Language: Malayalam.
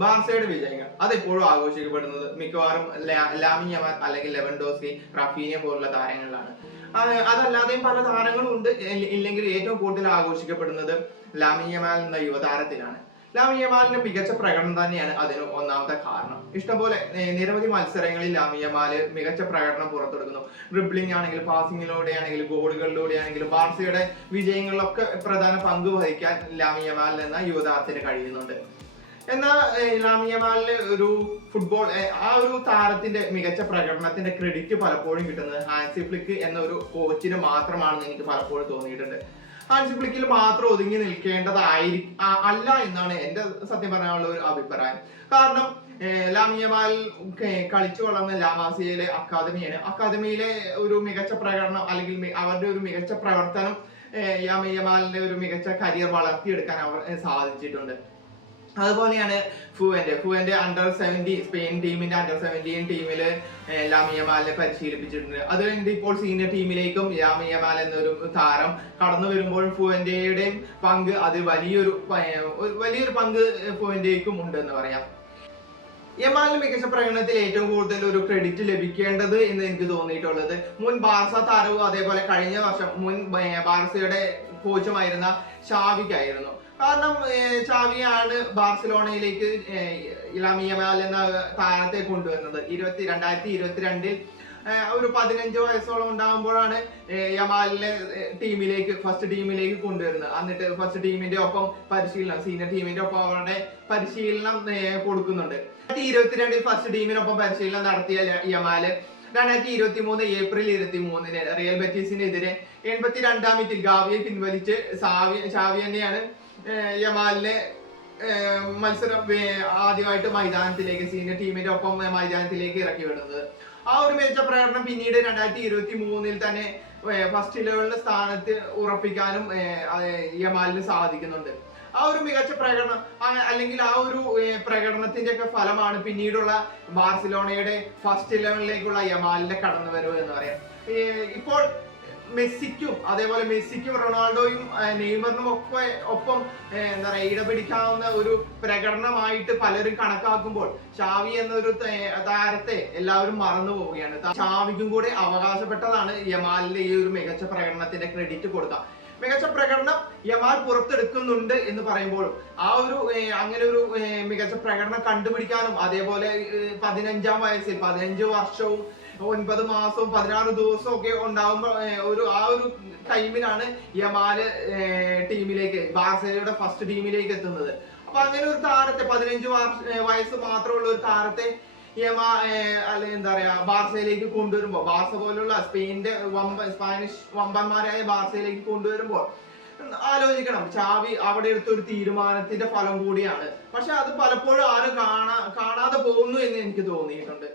ബാർസയുടെ വിജയങ്ങൾ അതെപ്പോഴും ആഘോഷിക്കപ്പെടുന്നത് മിക്കവാറും ലാമിൻ യമാൽ അല്ലെങ്കിൽ ലെവൻഡോസ്കി, റഫീനിയ പോലുള്ള താരങ്ങളിലാണ്. അതല്ലാതെയും പല താരങ്ങളും ഉണ്ട്. ഇല്ലെങ്കിൽ ഏറ്റവും കൂടുതൽ ആഘോഷിക്കപ്പെടുന്നത് ലാമിൻ യമാൽ എന്ന യുവതാരത്തിലാണ്. ലാമിൻ യമാലിന്റെ മികച്ച പ്രകടനം തന്നെയാണ് അതിന് ഒന്നാമത്തെ കാരണം. ഇഷ്ടംപോലെ നിരവധി മത്സരങ്ങളിൽ ലാമിൻ യമാൽ മികച്ച പ്രകടനം പുറത്തെടുക്കുന്നു. ഡ്രിബ്ലിംഗ് ആണെങ്കിലും പാസിങ്ങിലൂടെ ആണെങ്കിലും ഗോളുകളിലൂടെ ആണെങ്കിലും ബാർസയുടെ വിജയങ്ങളിലൊക്കെ പ്രധാന പങ്ക് വഹിക്കാൻ ലാമിൻ യമാൽ എന്ന യുവതാരത്തിന് കഴിയുന്നുണ്ട്. എന്നാൽ ലാമിൻ യമാലിന് ഒരു ഫുട്ബോൾ ആ ഒരു താരത്തിന്റെ മികച്ച പ്രകടനത്തിന്റെ ക്രെഡിറ്റ് പലപ്പോഴും കിട്ടുന്നത് ഹാൻസി ഫ്ലിക്ക് എന്ന ഒരു കോച്ചിന് മാത്രമാണെന്ന് എനിക്ക് പലപ്പോഴും തോന്നിയിട്ടുണ്ട്. ഹാൻസി ഫ്ലിക്കിൽ മാത്രം ഒതുങ്ങി അല്ല എന്നാണ് എന്റെ സത്യം പറയാനുള്ള ഒരു അഭിപ്രായം. കാരണം ലാമിൻ യമാൽ കളിച്ചു വളർന്ന ലാമാസിയയിലെ അക്കാദമിയാണ്. അക്കാദമിയിലെ ഒരു മികച്ച പ്രകടനം അല്ലെങ്കിൽ അവരുടെ ഒരു മികച്ച പ്രവർത്തനം ലാമിൻ യമാലിന്റെ ഒരു മികച്ച കരിയർ വളർത്തിയെടുക്കാൻ അവർ സാധിച്ചിട്ടുണ്ട്. അതുപോലെയാണ് ഫുവന്റെ അണ്ടർ 17 സ്പെയിൻ ടീമിന്റെ അണ്ടർ 17 ടീമില് ലാമിൻ യമാലിനെ പരിശീലിപ്പിച്ചിട്ടുണ്ട്. അത് കഴിഞ്ഞിട്ട് ഇപ്പോൾ സീനിയർ ടീമിലേക്കും ലാമിൻ യമാൽ എന്നൊരു താരം കടന്നു വരുമ്പോൾ ഫുവന്റെയുടെയും പങ്ക് അത് വലിയൊരു പങ്ക് ഫുവന്റേക്കും ഉണ്ടെന്ന് പറയാം. യമാലിന് മികച്ച പ്രകടനത്തിൽ ഏറ്റവും കൂടുതൽ ഒരു ക്രെഡിറ്റ് ലഭിക്കേണ്ടത് എന്ന് എനിക്ക് തോന്നിയിട്ടുള്ളത് മുൻ ബാർസ താരവും അതേപോലെ കഴിഞ്ഞ വർഷം മുൻ ബാർസയുടെ കോച്ചുമായിരുന്ന ഷാവിക്കായിരുന്നു. കാരണം ഷാവിയാണ് ബാർസലോണയിലേക്ക് ലാമിൻ യമാൽ എന്ന താരത്തെ കൊണ്ടുവരുന്നത്. 2022 ഒരു 15 വയസ്സോളം ഉണ്ടാകുമ്പോഴാണ് യമാലിനെ ഫസ്റ്റ് ടീമിലേക്ക് കൊണ്ടുവരുന്നത്. എന്നിട്ട് ഫസ്റ്റ് ടീമിന്റെ ഒപ്പം പരിശീലനം, സീനിയർ ടീമിന്റെ ഒപ്പം അവരുടെ പരിശീലനം കൊടുക്കുന്നുണ്ട്. 2022 ഫസ്റ്റ് ടീമിനൊപ്പം പരിശീലനം നടത്തിയ യമാല് 2023 ഏപ്രിൽ 23 റിയൽ ബെറ്റീസിനെതിരെ 82-ാം മിനിറ്റിൽ ഗാവിയെ പിൻവലിച്ച് ഷാവി തന്നെയാണ് യമാലിനെ മത്സരം ആദ്യമായിട്ട് മൈതാനത്തിലേക്ക് സീനിയർ ടീമിന്റെ ഒപ്പം മൈതാനത്തിലേക്ക് ഇറക്കി വിടുന്നത്. ആ ഒരു മികച്ച പ്രകടനം പിന്നീട് 2023 തന്നെ ഫസ്റ്റ് 11 സ്ഥാനത്ത് ഉറപ്പിക്കാനും യമാലിന് സാധിക്കുന്നുണ്ട്. ആ ഒരു മികച്ച പ്രകടനം അല്ലെങ്കിൽ ആ ഒരു പ്രകടനത്തിന്റെ ഒക്കെ ഫലമാണ് പിന്നീടുള്ള ബാർസലോണയുടെ ഫസ്റ്റ് 11ലേക്കുള്ള യമാലിന്റെ കടന്നുവരവ് എന്ന് പറയാം. ഇപ്പോൾ മെസ്സിക്കും റൊണാൾഡോയും നെയ്മറിനും ഒപ്പം എന്താ പറയുക ഇടപിടിക്കാവുന്ന ഒരു പ്രകടനമായിട്ട് പലരും കണക്കാക്കുമ്പോൾ ഷാവി എന്നൊരു താരത്തെ എല്ലാവരും മറന്നു പോവുകയാണ്. ഷാവിക്കും കൂടെ അവകാശപ്പെട്ടതാണ് യമാലിന്റെ ഈ ഒരു മികച്ച പ്രകടനത്തിന്റെ ക്രെഡിറ്റ് കൊടുക്കുക. മികച്ച പ്രകടനം യമാൽ പുറത്തെടുക്കുന്നുണ്ട് എന്ന് പറയുമ്പോഴും ആ ഒരു അങ്ങനെ ഒരു മികച്ച പ്രകടനം കണ്ടുപിടിക്കാനും അതേപോലെ 15-ാം വയസ്സിൽ 15 വർഷവും 9 മാസവും 16 ദിവസവും ഒക്കെ ഉണ്ടാവുമ്പോൾ ആ ഒരു ടൈമിലാണ് യമാല് ബാർസയുടെ ഫസ്റ്റ് ടീമിലേക്ക് എത്തുന്നത്. അപ്പൊ അങ്ങനെ ഒരു താരത്തെ 15 വയസ്സ് മാത്രമുള്ള ഒരു താരത്തെ എന്താ പറയാ ബാർസയിലേക്ക് കൊണ്ടുവരുമ്പോൾ, ബാർസ പോലുള്ള സ്പാനിഷ് വമ്പന്മാരായ ബാർസയിലേക്ക് കൊണ്ടുവരുമ്പോൾ ആലോചിക്കണം, ചാവി അവിടെ എടുത്തൊരു തീരുമാനത്തിന്റെ ഫലം കൂടിയാണ്. പക്ഷെ അത് പലപ്പോഴും ആരും കാണാതെ പോകുന്നു എന്ന് എനിക്ക് തോന്നിയിട്ടുണ്ട്.